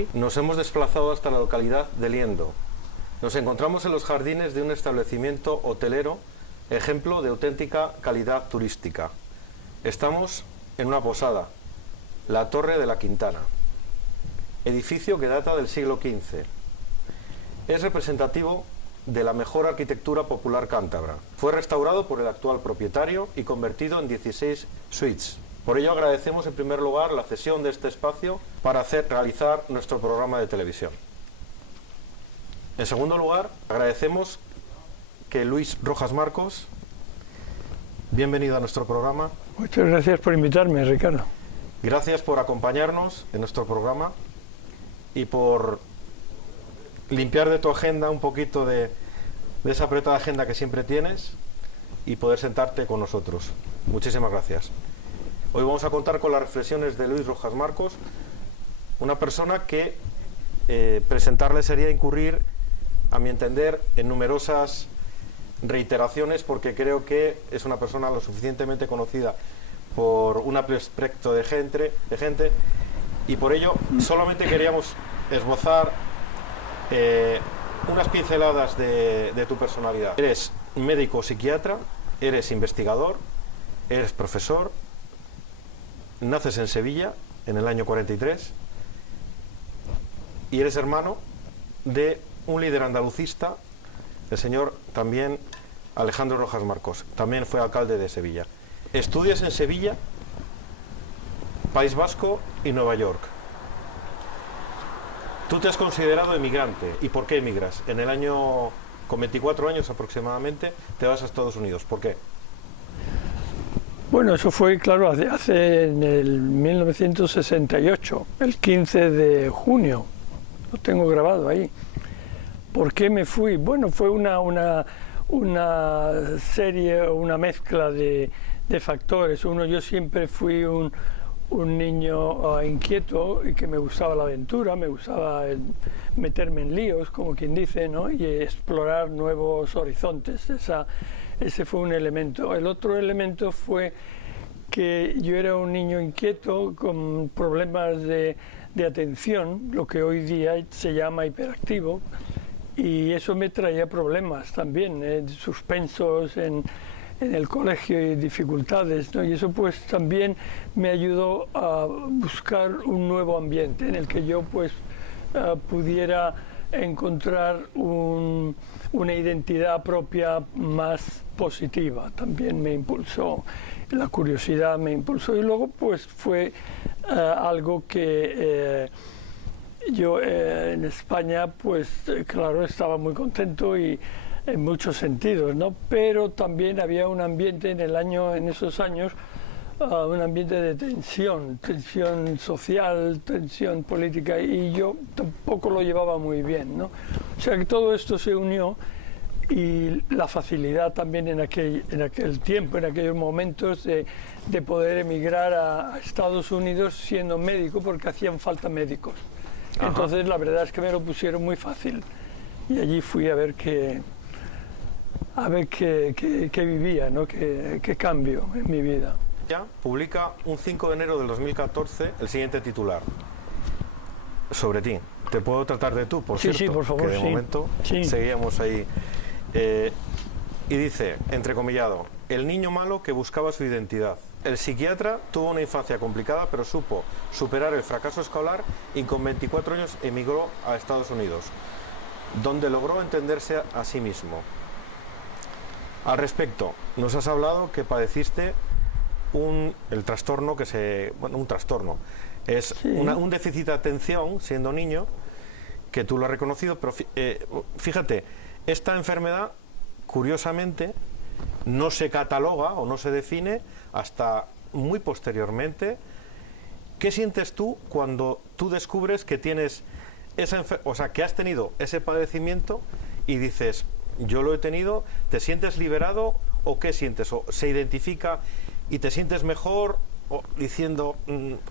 Hoy nos hemos desplazado hasta la localidad de Liendo. Nos encontramos en los jardines de un establecimiento hotelero, ejemplo de auténtica calidad turística. Estamos en una posada, la Torre de la Quintana, edificio que data del siglo XV. Es representativo de la mejor arquitectura popular cántabra. Fue restaurado por el actual propietario y convertido en 16 suites. Por ello agradecemos en primer lugar la cesión de este espacio para realizar nuestro programa de televisión. En segundo lugar, agradecemos que Luis Rojas Marcos, bienvenido a nuestro programa. Muchas gracias por invitarme, Ricardo. Gracias por acompañarnos en nuestro programa y por limpiar de tu agenda un poquito de esa apretada agenda que siempre tienes y poder sentarte con nosotros. Muchísimas gracias. Hoy vamos a contar con las reflexiones de Luis Rojas Marcos, una persona que presentarle sería incurrir, a mi entender, en numerosas reiteraciones, porque creo que es una persona lo suficientemente conocida por un amplio espectro de gente, y por ello solamente queríamos esbozar unas pinceladas de tu personalidad. Eres médico psiquiatra, eres investigador, eres profesor, naces en Sevilla en el año 43 y eres hermano de un líder andalucista, el señor también Alejandro Rojas Marcos, también fue alcalde de Sevilla. Estudias en Sevilla, País Vasco y Nueva York. Tú te has considerado emigrante. ¿Y por qué emigras? En el año, con 24 años aproximadamente, te vas a Estados Unidos. ¿Por qué? Bueno, eso fue, claro, hace en el 1968, el 15 de junio. Lo tengo grabado ahí. ¿Por qué me fui? Bueno, fue una serie, una mezcla de factores. Uno, yo siempre fui un niño inquieto y que me gustaba la aventura, me gustaba meterme en líos, como quien dice, ¿no? Y explorar nuevos horizontes. Ese fue un elemento. El otro elemento fue que yo era un niño inquieto con problemas de atención, lo que hoy día se llama hiperactivo, y eso me traía problemas también, suspensos en el colegio y dificultades, ¿no? Y eso pues también me ayudó a buscar un nuevo ambiente en el que yo pues pudiera encontrar una identidad propia más positiva. También me impulsó, la curiosidad me impulsó, y luego pues fue algo que yo en España pues claro estaba muy contento y en muchos sentidos, ¿no? Pero también había un ambiente en esos años, un ambiente de tensión social, tensión política, y yo tampoco lo llevaba muy bien, ¿no? O sea que todo esto se unió, y la facilidad también en aquel tiempo, en aquellos momentos de poder emigrar a Estados Unidos siendo médico, porque hacían falta médicos. Ajá. Entonces la verdad es que me lo pusieron muy fácil, y allí fui a ver qué vivía, ¿no? Qué cambio en mi vida. Ya publica un 5 de enero del 2014 el siguiente titular sobre ti. Te puedo tratar de tú, por cierto, sí, por favor, que de momento seguíamos ahí. Y dice, entrecomillado, el niño malo que buscaba su identidad. El psiquiatra tuvo una infancia complicada, pero supo superar el fracaso escolar y con 24 años emigró a Estados Unidos, donde logró entenderse a sí mismo. Al respecto, nos has hablado que padeciste un trastorno, es un déficit de atención siendo niño, que tú lo has reconocido, pero fíjate, esta enfermedad, curiosamente, no se cataloga o no se define hasta muy posteriormente. ¿Qué sientes tú cuando tú descubres que tienes que has tenido ese padecimiento y dices, yo lo he tenido? ¿Te sientes liberado o qué sientes? ¿O se identifica y te sientes mejor o diciendo,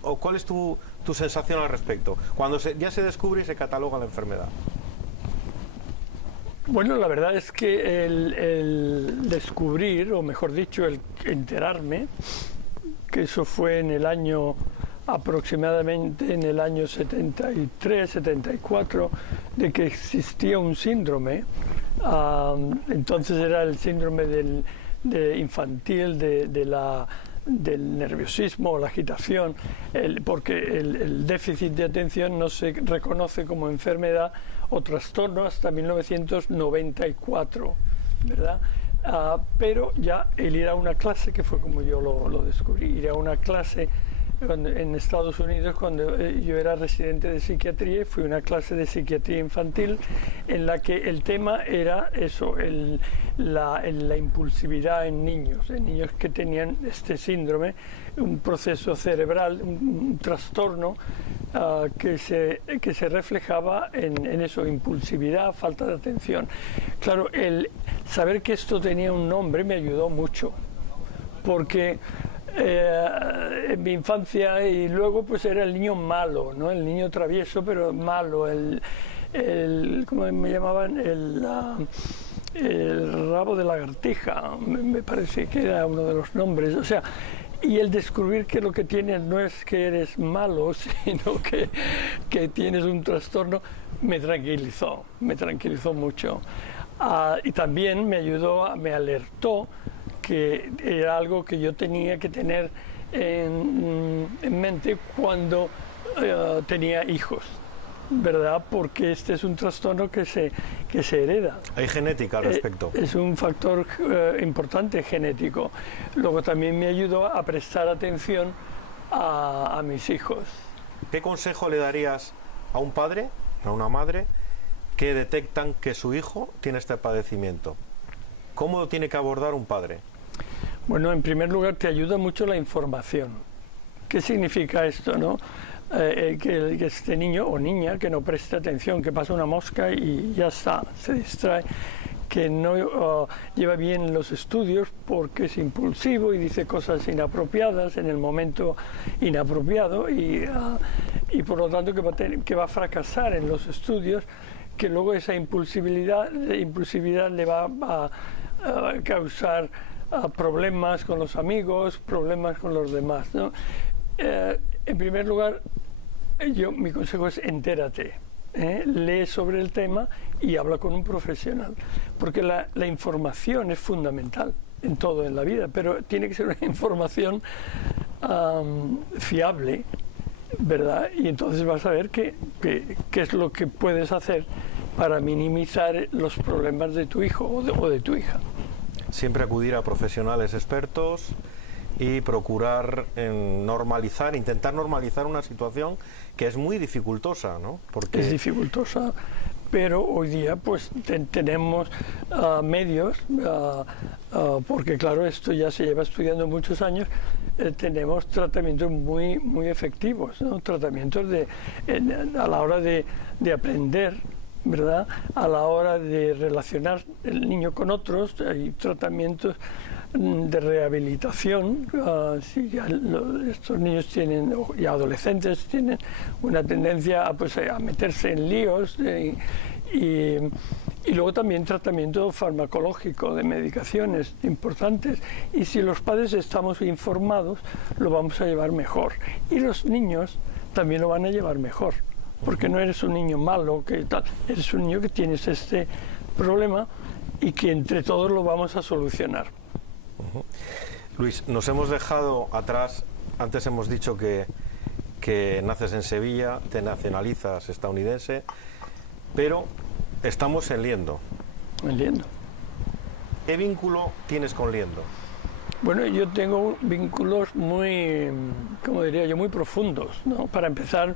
o cuál es tu sensación al respecto cuando ya se descubre y se cataloga la enfermedad? Bueno, la verdad es que el descubrir, o mejor dicho, el enterarme, que eso fue en el año aproximadamente en el año 73, 74, de que existía un síndrome. Entonces era el síndrome infantil del nerviosismo o la agitación, porque el déficit de atención no se reconoce como enfermedad o trastorno hasta 1994, ¿verdad? Pero ya el ir a una clase, que fue como yo lo descubrí, ir a una clase en Estados Unidos, cuando yo era residente de psiquiatría, fui a una clase de psiquiatría infantil en la que el tema era eso, la impulsividad en niños que tenían este síndrome, un proceso cerebral, un trastorno que se reflejaba en eso, impulsividad, falta de atención. Claro, el saber que esto tenía un nombre me ayudó mucho, porque en mi infancia, y luego pues era el niño malo, ¿no? El niño travieso pero malo, ¿cómo me llamaban? El rabo de lagartija, me parece que era uno de los nombres. O sea, y el descubrir que lo que tienes no es que eres malo, sino que tienes un trastorno, me tranquilizó mucho. Y también me alertó que era algo que yo tenía que tener en mente cuando tenía hijos, ¿verdad? Porque este es un trastorno que se hereda. ¿Hay genética al respecto? Es un factor importante genético. Luego también me ayudó a prestar atención a mis hijos. ¿Qué consejo le darías a un padre, a una madre, que detectan que su hijo tiene este padecimiento? ¿Cómo lo tiene que abordar un padre? Bueno, en primer lugar te ayuda mucho la información. ¿Qué significa esto, no? Que este niño o niña que no preste atención, que pasa una mosca y ya está, se distrae, que no lleva bien los estudios porque es impulsivo y dice cosas inapropiadas en el momento inapropiado y por lo tanto que va a fracasar en los estudios, que luego esa impulsividad le va a causar problemas con los amigos, problemas con los demás, ¿no? En primer lugar, mi consejo es entérate, lee sobre el tema y habla con un profesional, porque la información es fundamental en todo en la vida, pero tiene que ser una información fiable, ¿verdad? Y entonces vas a ver qué es lo que puedes hacer para minimizar los problemas de tu hijo o de tu hija. Siempre acudir a profesionales expertos y procurar intentar normalizar una situación que es muy dificultosa, ¿no? Porque es dificultosa, pero hoy día pues tenemos medios, porque claro, esto ya se lleva estudiando muchos años, tenemos tratamientos muy, muy efectivos, ¿no? Tratamientos a la hora de aprender, ¿verdad? A la hora de relacionar el niño con otros, hay tratamientos de rehabilitación. Si estos niños y adolescentes tienen una tendencia a meterse en líos y luego también tratamiento farmacológico de medicaciones importantes, y si los padres estamos informados lo vamos a llevar mejor y los niños también lo van a llevar mejor, porque no eres un niño malo, eres un niño que tienes este problema y que entre todos lo vamos a solucionar. Luis, nos hemos dejado atrás, antes hemos dicho que naces en Sevilla, te nacionalizas estadounidense, pero estamos en Liendo. En Liendo. ¿Qué vínculo tienes con Liendo? Bueno, yo tengo vínculos muy, como diría yo, muy profundos, ¿no? Para empezar,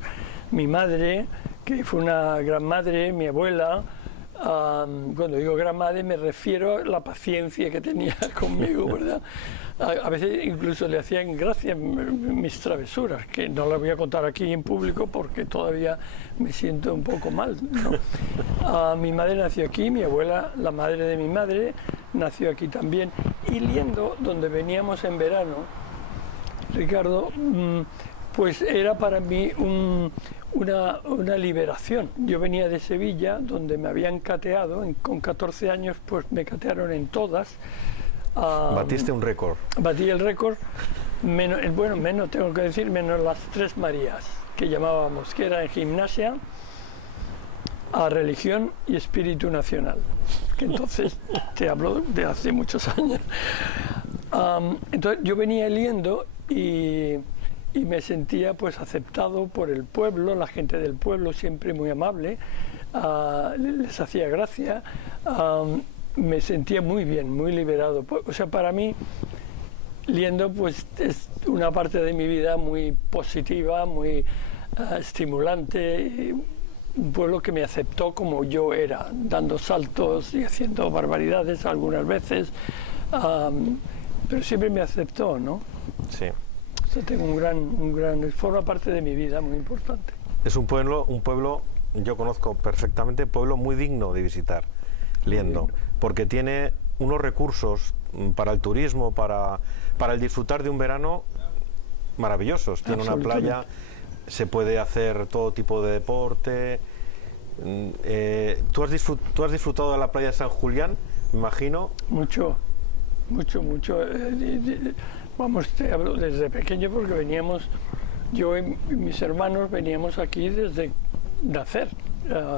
mi madre, que fue una gran madre, mi abuela, cuando digo gran madre me refiero a la paciencia que tenía conmigo, ¿verdad? A veces incluso le hacían gracia mis travesuras, que no las voy a contar aquí en público porque todavía me siento un poco mal, ¿no? Mi madre nació aquí, mi abuela, la madre de mi madre, nació aquí también. Y Liendo, donde veníamos en verano, Ricardo, pues era para mí una liberación. Yo venía de Sevilla, donde me habían cateado, con 14 años pues me catearon en todas. Batiste un récord. Batí el récord menos tengo que decir, menos las tres Marías que llamábamos, que era en gimnasia, a religión y espíritu nacional, que entonces te hablo de hace muchos años. Entonces yo venía leyendo y me sentía pues aceptado por el pueblo, la gente del pueblo siempre muy amable, les hacía gracia, me sentía muy bien, muy liberado. O sea, para mí leyendo pues es una parte de mi vida muy positiva, muy estimulante, un pueblo que me aceptó como yo era, dando saltos y haciendo barbaridades algunas veces, pero siempre me aceptó, ¿no? Sí. O sea, tengo forma parte de mi vida muy importante. Es un pueblo, yo conozco perfectamente, pueblo muy digno de visitar, Liendo, porque tiene unos recursos para el turismo, para el disfrutar de un verano maravillosos. Tiene una playa, se puede hacer todo tipo de deporte. ¿Tú has disfrutado de la playa de San Julián, me imagino? Mucho. Vamos, te hablo desde pequeño porque veníamos, yo y mis hermanos veníamos aquí desde nacer.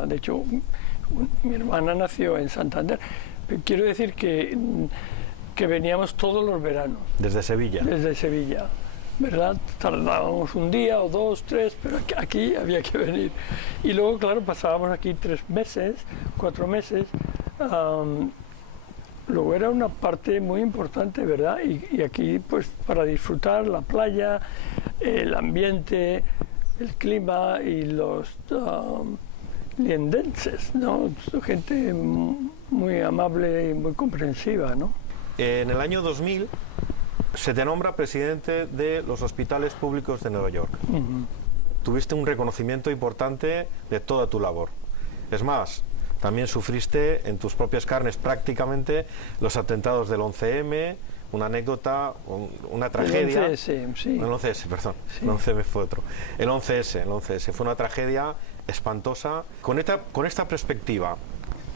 De hecho, mi hermana nació en Santander. Quiero decir que veníamos todos los veranos. ¿Desde Sevilla? Desde Sevilla, ¿verdad? Tardábamos un día o dos, tres, pero aquí había que venir. Y luego, claro, pasábamos aquí 3 meses, 4 meses. Luego era una parte muy importante, ¿verdad? Y aquí, pues, para disfrutar la playa, el ambiente, el clima y los liendenses, ¿no? Gente muy amable y muy comprensiva, ¿no? En el año 2000 se te nombra presidente de los hospitales públicos de Nueva York. Tuviste un reconocimiento importante de toda tu labor. Es más, también sufriste en tus propias carnes prácticamente los atentados del 11M, una anécdota, una tragedia. El 11S, sí. El 11S, perdón. Sí. El 11M fue otro. El 11S fue una tragedia espantosa. Con esta perspectiva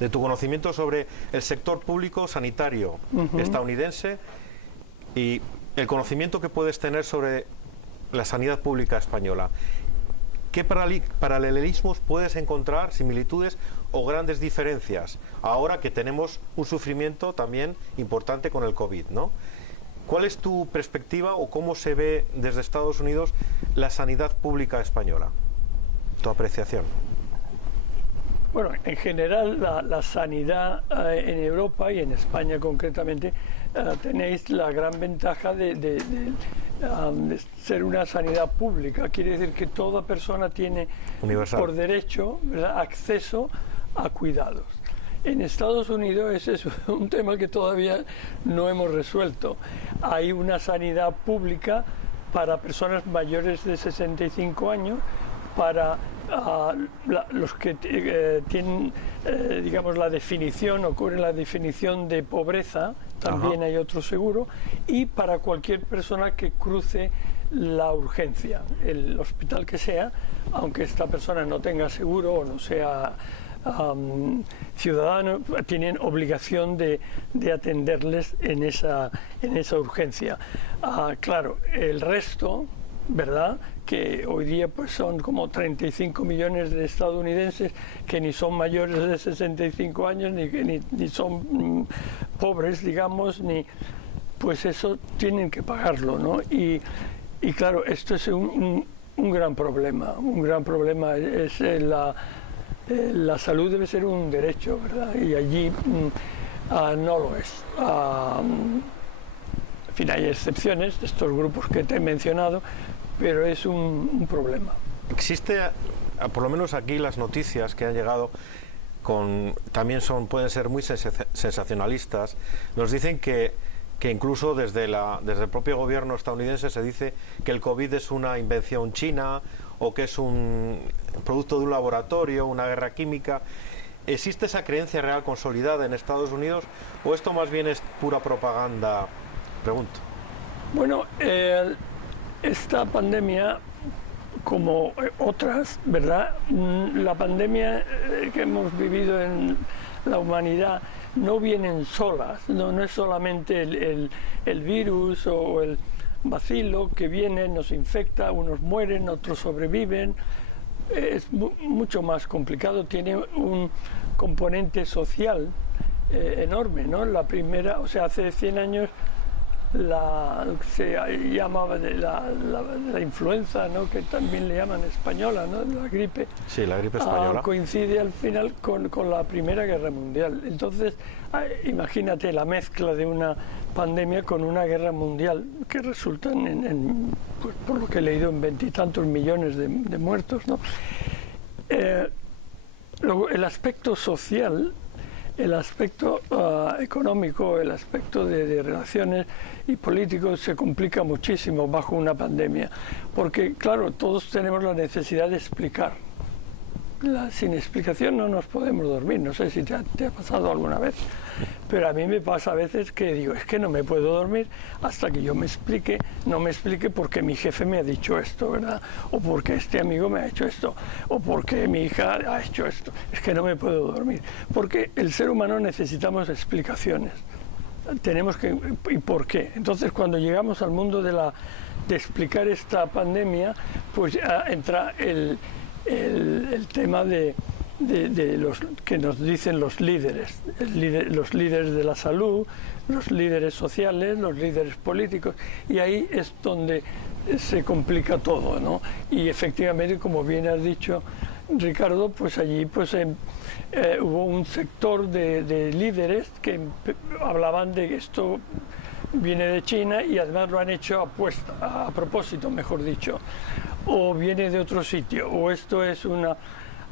de tu conocimiento sobre el sector público sanitario estadounidense y el conocimiento que puedes tener sobre la sanidad pública española, ¿qué paralelismos puedes encontrar, similitudes o grandes diferencias ahora que tenemos un sufrimiento también importante con el COVID, ¿no? ¿Cuál es tu perspectiva o cómo se ve desde Estados Unidos la sanidad pública española? Tu apreciación. Bueno, en general la sanidad en Europa y en España concretamente tenéis la gran ventaja de ser una sanidad pública. Quiere decir que toda persona tiene universal, por derecho, ¿verdad?, acceso a cuidados. En Estados Unidos ese es un tema que todavía no hemos resuelto. Hay una sanidad pública para personas mayores de 65 años, para los que tienen, digamos, la definición, ocurre la definición de pobreza, también hay otro seguro, y para cualquier persona que cruce la urgencia, el hospital que sea, aunque esta persona no tenga seguro o no sea ciudadano, tienen obligación de atenderles en esa urgencia. Claro, el resto, ¿verdad?, que hoy día pues son como 35 millones de estadounidenses que ni son mayores de 65 años, ni son pobres, digamos, pues eso tienen que pagarlo, ¿no? Y claro, esto es un gran problema, es la salud debe ser un derecho, ¿verdad? Y allí no lo es. En fin, hay excepciones de estos grupos que te he mencionado, pero es un problema. Existe, por lo menos aquí, las noticias que han llegado también pueden ser muy sensacionalistas. Nos dicen que incluso desde el propio gobierno estadounidense se dice que el COVID es una invención china o que es un producto de un laboratorio, una guerra química. ¿Existe esa creencia real consolidada en Estados Unidos o esto más bien es pura propaganda? Pregunto. Bueno, esta pandemia, como otras, ¿verdad? La pandemia que hemos vivido en la humanidad no vienen solas, no es solamente el virus o bacilo que viene, nos infecta, unos mueren, otros sobreviven. Es mucho más complicado, tiene un componente social enorme, ¿no? La primera, o sea, hace 100 años se llamaba la influenza, ¿no? Que también le llaman española, ¿no? La gripe. Sí, la gripe española. Coincide al final con la Primera Guerra Mundial. Entonces, imagínate la mezcla de una pandemia con una guerra mundial que resultan, pues, por lo que he leído, en 20 y tantos millones de muertos, ¿no? Luego, el aspecto social, el aspecto económico, el aspecto de relaciones y políticos se complica muchísimo bajo una pandemia, porque claro, todos tenemos la necesidad de explicar. Sin explicación no nos podemos dormir, no sé si te ha pasado alguna vez, pero a mí me pasa a veces que digo, es que no me puedo dormir hasta que yo no me explique por qué mi jefe me ha dicho esto, ¿verdad? O porque este amigo me ha hecho esto, o porque mi hija ha hecho esto, es que no me puedo dormir, porque el ser humano necesitamos explicaciones, ¿y por qué? Entonces cuando llegamos al mundo de explicar esta pandemia, pues entra el tema de los que nos dicen los líderes, los líderes de la salud, los líderes sociales, los líderes políticos, y ahí es donde se complica todo, ¿no? Y efectivamente, como bien has dicho, Ricardo, pues allí pues hubo un sector de líderes que hablaban de que esto viene de China y además lo han hecho a propósito, mejor dicho, o viene de otro sitio, o esto es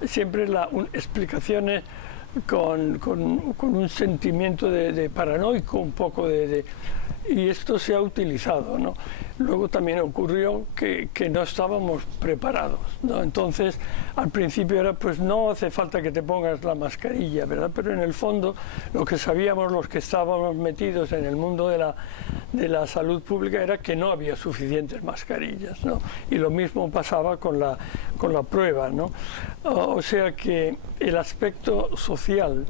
siempre explicaciones con un sentimiento de paranoico, un poco y esto se ha utilizado, ¿no? Luego también ocurrió que no estábamos preparados, ¿no? Entonces, al principio era, pues no hace falta que te pongas la mascarilla, ¿verdad? Pero en el fondo, lo que sabíamos los que estábamos metidos en el mundo de la salud pública era que no había suficientes mascarillas, ¿no? Y lo mismo pasaba con la prueba, ¿no? O sea que el aspecto social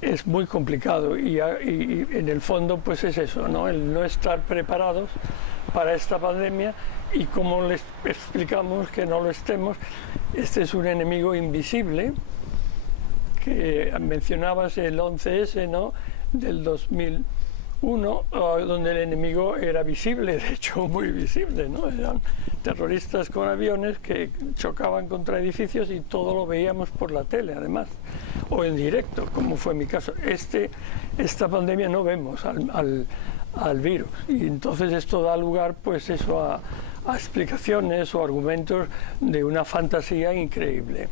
es muy complicado y en el fondo pues es eso, ¿no? El no estar preparados para esta pandemia y como les explicamos que no lo estemos. Este es un enemigo invisible que mencionabas, el 11S, ¿no? Del 2001, donde el enemigo era visible, de hecho muy visible, ¿no? Eran terroristas con aviones que chocaban contra edificios y todo lo veíamos por la tele, además, o en directo, como fue mi caso. Esta pandemia no vemos al virus, y entonces esto da lugar, pues eso, a explicaciones o argumentos de una fantasía increíble.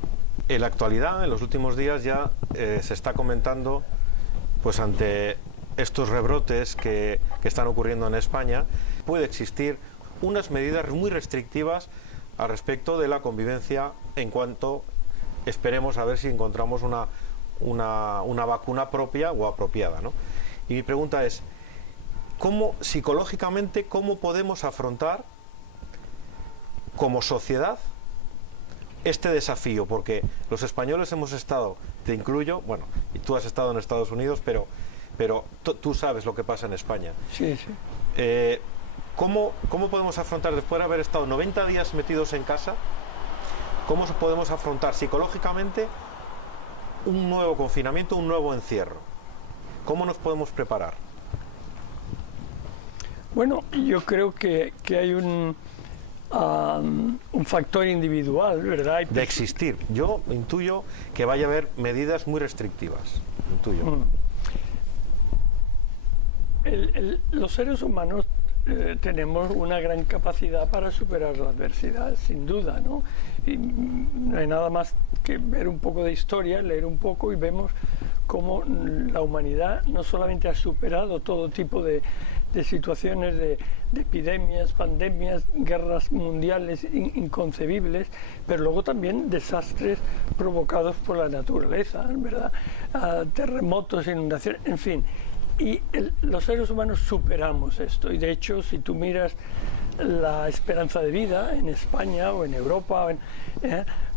En la actualidad, en los últimos días ya se está comentando, pues ante estos rebrotes que están ocurriendo en España, puede existir unas medidas muy restrictivas al respecto de la convivencia en cuanto esperemos a ver si encontramos una vacuna propia o apropiada, ¿no? Y mi pregunta es, psicológicamente, ¿cómo podemos afrontar como sociedad este desafío? Porque los españoles hemos estado, te incluyo, bueno, y tú has estado en Estados Unidos, pero tú sabes lo que pasa en España. Sí, sí. ¿Cómo podemos afrontar, después de haber estado 90 días metidos en casa, cómo podemos afrontar psicológicamente un nuevo confinamiento, un nuevo encierro? ¿Cómo nos podemos preparar? Bueno, yo creo que hay un factor individual, ¿verdad? De existir. Yo intuyo que vaya a haber medidas muy restrictivas. Intuyo. Los seres humanos tenemos una gran capacidad para superar la adversidad, sin duda, ¿no? Y no hay nada más que ver un poco de historia, leer un poco y vemos cómo la humanidad no solamente ha superado todo tipo de situaciones de epidemias, pandemias, guerras mundiales inconcebibles, pero luego también desastres provocados por la naturaleza, ¿verdad? Terremotos, inundaciones, en fin. Y los seres humanos superamos esto, y de hecho si tú miras la esperanza de vida en España o en Europa,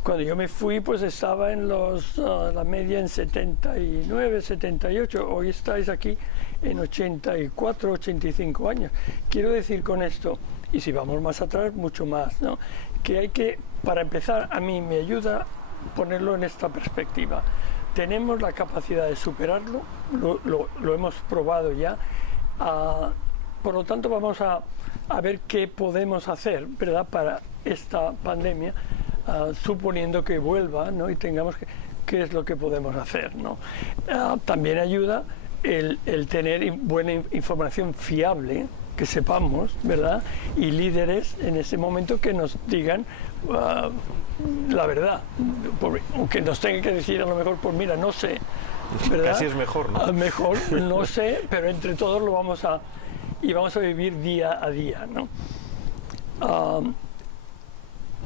Cuando yo me fui, pues estaba en la media en 79, 78. Hoy estáis aquí en 84, 85 años. Quiero decir con esto, y si vamos más atrás, mucho más, ¿no? Que hay que, para empezar, a mí me ayuda ponerlo en esta perspectiva. Tenemos la capacidad de superarlo, lo hemos probado ya. Por lo tanto, vamos a ver qué podemos hacer, ¿verdad?, para esta pandemia, suponiendo que vuelva, ¿no?, y tengamos qué es lo que podemos hacer, ¿no? También ayuda el tener buena información fiable, que sepamos, ¿verdad?, y líderes en ese momento que nos digan la verdad, aunque nos tengan que decir a lo mejor, pues mira, no sé, ¿verdad? Casi es mejor, ¿no? Mejor, no sé, pero entre todos lo vamos a vivir día a día, ¿no?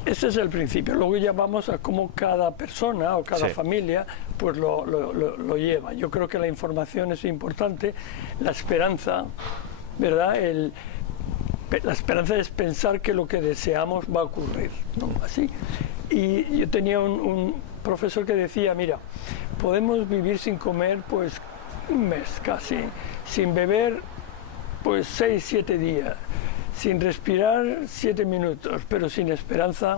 Ese es el principio. Luego ya vamos a cómo cada persona o cada familia pues lo lleva. Yo creo que la información es importante, la esperanza, ¿verdad? La esperanza es pensar que lo que deseamos va a ocurrir, ¿no? Así. Y yo tenía un profesor que decía, mira, podemos vivir sin comer pues un mes casi, sin beber pues 6, 7 días, sin respirar 7 minutos, pero sin esperanza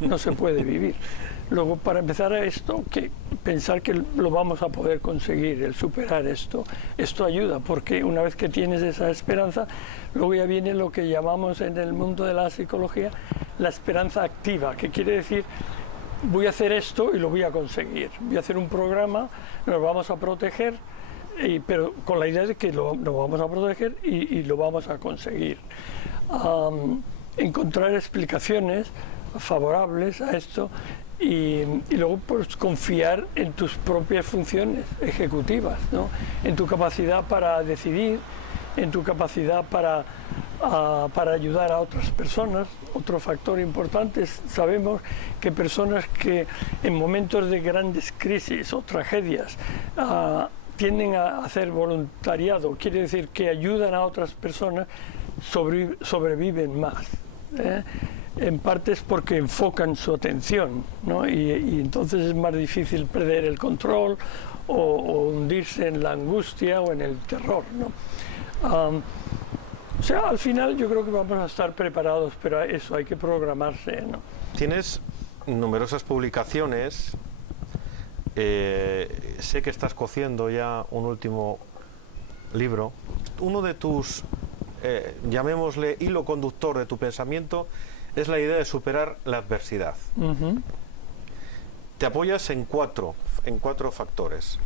no se puede vivir. Luego, para empezar a esto, que pensar que lo vamos a poder conseguir, el superar esto ayuda, porque una vez que tienes esa esperanza, luego ya viene lo que llamamos en el mundo de la psicología la esperanza activa, que quiere decir, voy a hacer esto y lo voy a conseguir. Voy a hacer un programa, nos vamos a proteger, pero con la idea de que lo vamos a proteger y lo vamos a conseguir. Encontrar explicaciones favorables a esto y luego pues confiar en tus propias funciones ejecutivas, ¿no? En tu capacidad para decidir, en tu capacidad para ayudar a otras personas. Otro factor importante es, sabemos que personas que en momentos de grandes crisis o tragedias tienden a hacer voluntariado, quiere decir que ayudan a otras personas, sobreviven más, ¿eh? En parte es porque enfocan su atención, ¿no? Y entonces es más difícil perder el control o hundirse en la angustia o en el terror, ¿no? O sea, al final yo creo que vamos a estar preparados, pero eso hay que programarse, ¿no? Tienes numerosas publicaciones. Sé que estás cociendo ya un último libro. Uno de tus, llamémosle, hilo conductor de tu pensamiento es la idea de superar la adversidad. Te apoyas en cuatro factores: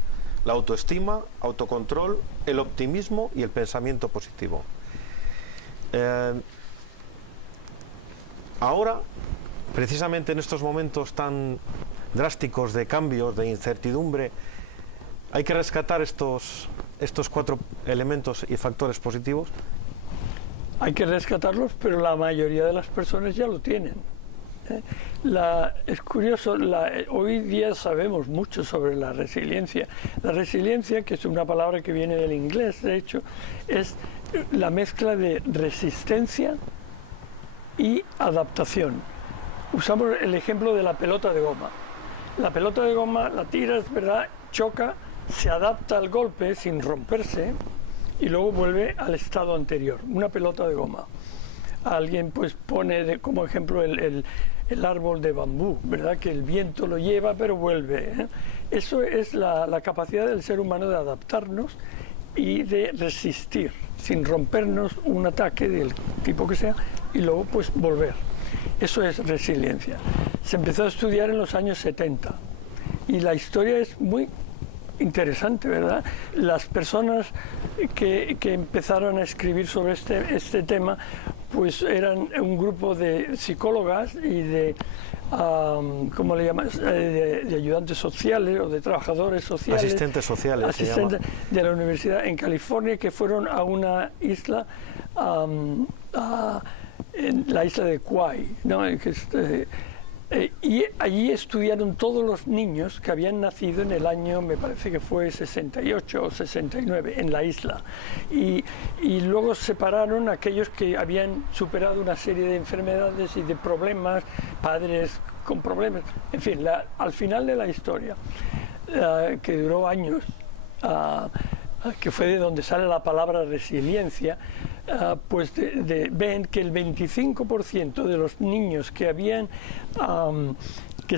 la autoestima, autocontrol, el optimismo y el pensamiento positivo. Ahora, precisamente en estos momentos tan drásticos de cambios, de incertidumbre, hay que rescatar estos cuatro elementos y factores positivos. Hay que rescatarlos, pero la mayoría de las personas ya lo tienen. Es curioso, hoy día sabemos mucho sobre la resiliencia. La resiliencia, que es una palabra que viene del inglés, de hecho, es la mezcla de resistencia y adaptación. Usamos el ejemplo de la pelota de goma. La pelota de goma la tiras, ¿verdad?, choca, se adapta al golpe sin romperse y luego vuelve al estado anterior, una pelota de goma. Alguien pues pone como ejemplo el árbol de bambú, ¿verdad?, que el viento lo lleva pero vuelve, ¿eh? Eso es la capacidad del ser humano de adaptarnos y de resistir sin rompernos un ataque del tipo que sea y luego pues volver. Eso es resiliencia. Se empezó a estudiar en los años 70 y la historia es muy interesante, ¿verdad? Las personas que empezaron a escribir sobre este tema pues eran un grupo de psicólogas y de ¿cómo le llamas? De ayudantes sociales o de trabajadores sociales. Asistentes sociales. Asistentes de la universidad en California, que fueron a una isla, en la isla de Kauai, ¿no? Y allí estudiaron todos los niños que habían nacido en el año, me parece que fue 68 o 69, en la isla. Y luego separaron a aquellos que habían superado una serie de enfermedades y de problemas, padres con problemas. En fin, al final de la historia, que duró años, que fue de donde sale la palabra resiliencia, pues ven que el 25% de los niños que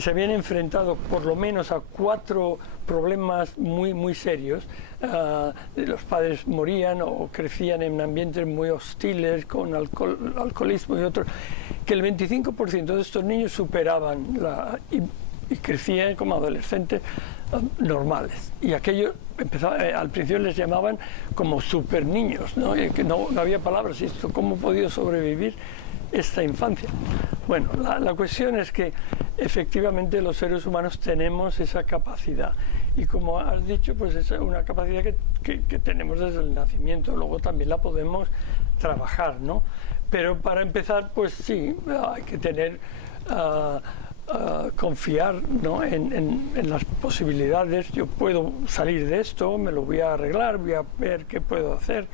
se habían enfrentado por lo menos a 4 problemas muy serios, los padres morían o crecían en ambientes muy hostiles con alcoholismo y otros, que el 25% de estos niños superaban y crecían como adolescentes normales. Y aquello al principio les llamaban como super niños, ¿no? Que no había palabras. Esto, ¿cómo ha podido sobrevivir esta infancia? Bueno, la cuestión es que efectivamente los seres humanos tenemos esa capacidad. Y como has dicho, pues es una capacidad que tenemos desde el nacimiento. Luego también la podemos trabajar, ¿no? Pero para empezar, pues sí, hay que tener... confiar, ¿no? en las posibilidades. Yo puedo salir de esto, me lo voy a arreglar, voy a ver qué puedo hacer.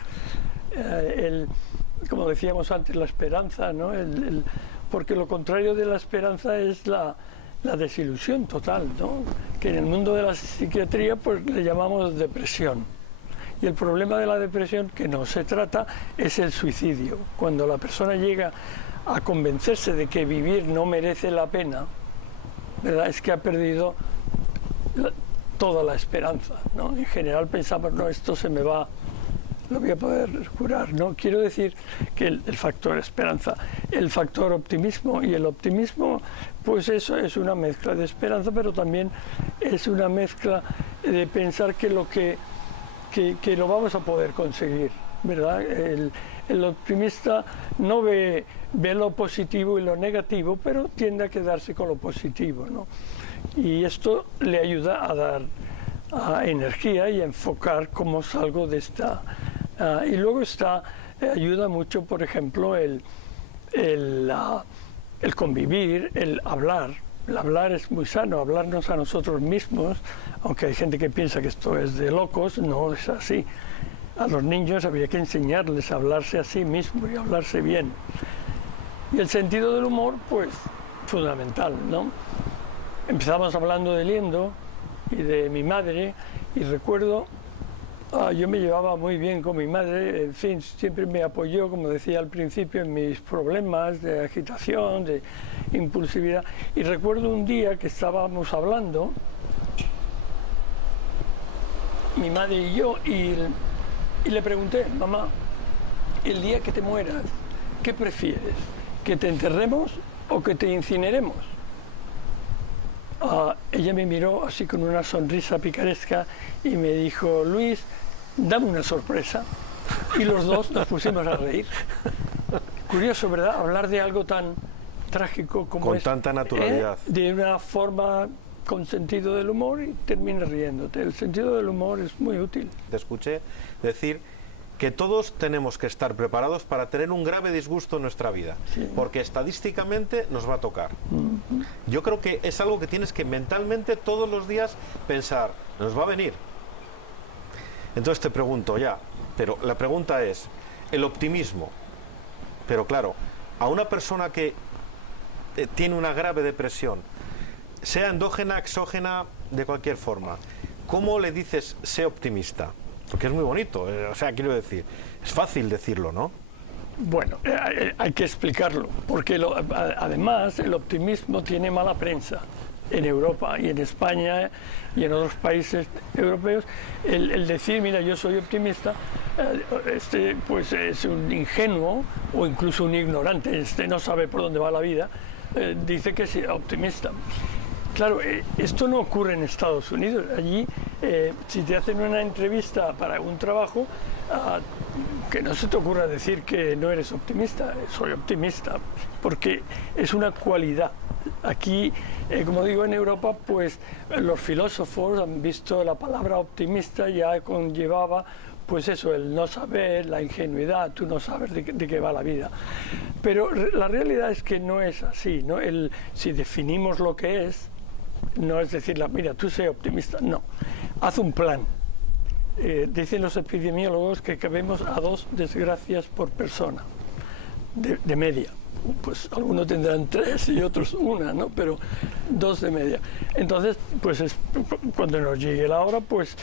Como decíamos antes, la esperanza, ¿no? Porque lo contrario de la esperanza es la desilusión total, ¿no? Que en el mundo de la psiquiatría pues le llamamos depresión. Y el problema de la depresión, que no se trata, es el suicidio. Cuando la persona llega a convencerse de que vivir no merece la pena, ¿verdad? Es que ha perdido toda la esperanza, ¿no? En general pensamos, no, esto se me va, lo voy a poder curar, ¿no? Quiero decir que el factor esperanza, el factor optimismo, y el optimismo, pues eso es una mezcla de esperanza, pero también es una mezcla de pensar que lo vamos a poder conseguir, ¿verdad? El optimista no ve lo positivo y lo negativo, pero tiende a quedarse con lo positivo, ¿no? Y esto le ayuda a dar energía y a enfocar cómo salgo de esta. Y luego ayuda mucho, por ejemplo, el convivir, el hablar. El hablar es muy sano, hablarnos a nosotros mismos, aunque hay gente que piensa que esto es de locos, no es así. A los niños habría que enseñarles a hablarse a sí mismos y a hablarse bien. Y el sentido del humor, pues, fundamental, ¿no? Empezamos hablando de Liendo y de mi madre, y recuerdo, yo me llevaba muy bien con mi madre, en fin, siempre me apoyó, como decía al principio, en mis problemas de agitación, de impulsividad. Y recuerdo un día que estábamos hablando, mi madre y yo, y le pregunté, mamá, el día que te mueras, ¿qué prefieres? ¿Que te enterremos o que te incineremos? Ella me miró así con una sonrisa picaresca y me dijo, Luis, dame una sorpresa. Y los dos nos pusimos a reír. Curioso, ¿verdad? Hablar de algo tan trágico como con tanta naturalidad. De una forma con sentido del humor, y terminas riéndote. El sentido del humor es muy útil. Te escuché decir que todos tenemos que estar preparados para tener un grave disgusto en nuestra vida, sí, porque estadísticamente nos va a tocar. Yo creo que es algo que tienes que mentalmente todos los días pensar, nos va a venir. Entonces te pregunto ya, pero la pregunta es, el optimismo, pero claro, a una persona que tiene una grave depresión, sea endógena, exógena, de cualquier forma, ¿cómo le dices, sé optimista? Porque es muy bonito, o sea, quiero decir, es fácil decirlo, ¿no? Bueno, hay que explicarlo, porque además el optimismo tiene mala prensa en Europa y en España y en otros países europeos. El decir, mira, yo soy optimista, pues es un ingenuo o incluso un ignorante, no sabe por dónde va la vida, dice que es optimista. Claro, esto no ocurre en Estados Unidos. Allí, si te hacen una entrevista para un trabajo, que no se te ocurra decir que no eres optimista. Soy optimista, porque es una cualidad. Aquí, como digo, en Europa, pues los filósofos han visto la palabra optimista, ya conllevaba, pues eso, el no saber, la ingenuidad, tú no sabes de qué va la vida. Pero la realidad es que no es así, ¿no? Si definimos lo que es, no es decir, mira, tú sé optimista, no. Haz un plan. Dicen los epidemiólogos que cabemos a 2 desgracias por persona. de media. Pues algunos tendrán 3 y otros 1, ¿no? Pero 2 de media. Entonces, pues cuando nos llegue la hora, pues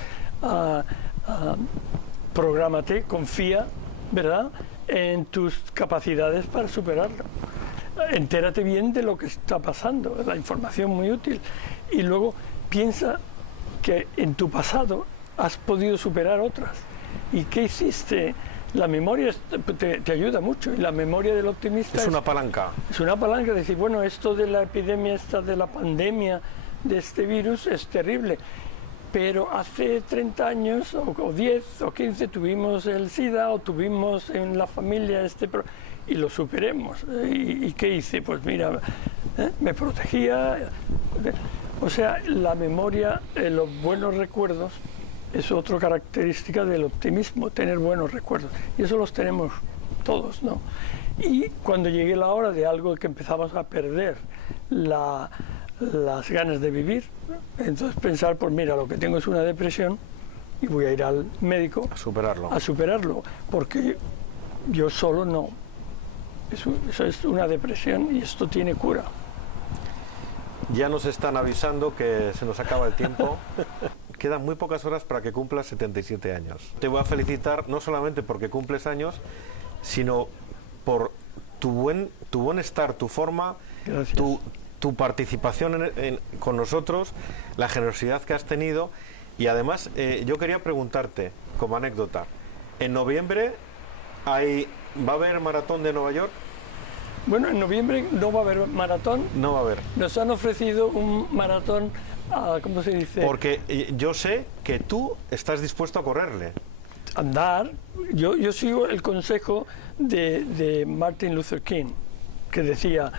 prográmate, confía, ¿verdad?, en tus capacidades para superarlo. Entérate bien de lo que está pasando, la información muy útil. Y luego piensa que en tu pasado has podido superar otras. ¿Y qué hiciste? La memoria te ayuda mucho, y la memoria del optimista es una palanca. Es una palanca de decir, bueno, esto de la epidemia, de la pandemia, de este virus es terrible, pero hace 30 años, o 10 o 15, tuvimos el SIDA, o tuvimos en la familia y lo superemos. ¿Y qué hice? Pues mira, me protegía. O sea, la memoria, los buenos recuerdos, es otra característica del optimismo, tener buenos recuerdos. Y eso los tenemos todos, ¿no? Y cuando llegue la hora de algo que empezamos a perder las ganas de vivir, entonces pensar, pues mira, lo que tengo es una depresión y voy a ir al médico a superarlo, porque yo solo no. Eso es una depresión y esto tiene cura. Ya nos están avisando que se nos acaba el tiempo. Quedan muy pocas horas para que cumplas 77 años. Te voy a felicitar no solamente porque cumples años, sino por tu buen estar, tu forma, tu participación con nosotros, la generosidad que has tenido. Y además, yo quería preguntarte, como anécdota, en noviembre ¿va a haber maratón de Nueva York? Bueno, en noviembre no va a haber maratón. No va a haber. Nos han ofrecido un maratón, ¿cómo se dice? Porque yo sé que tú estás dispuesto a correrle. Andar. Yo sigo el consejo de Martin Luther King, que decía,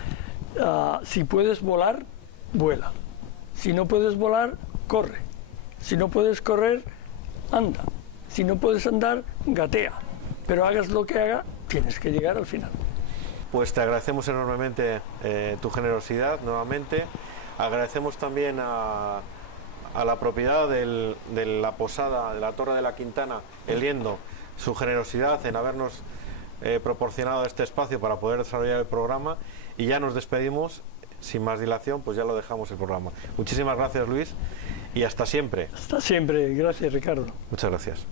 si puedes volar, vuela. Si no puedes volar, corre. Si no puedes correr, anda. Si no puedes andar, gatea. Pero hagas lo que haga, tienes que llegar al final. Pues te agradecemos enormemente tu generosidad nuevamente. Agradecemos también a la propiedad de la posada de la Torre de la Quintana, El Liendo, su generosidad en habernos proporcionado este espacio para poder desarrollar el programa, y ya nos despedimos. Sin más dilación, pues ya lo dejamos el programa. Muchísimas gracias, Luis, y hasta siempre. Hasta siempre. Gracias, Ricardo. Muchas gracias.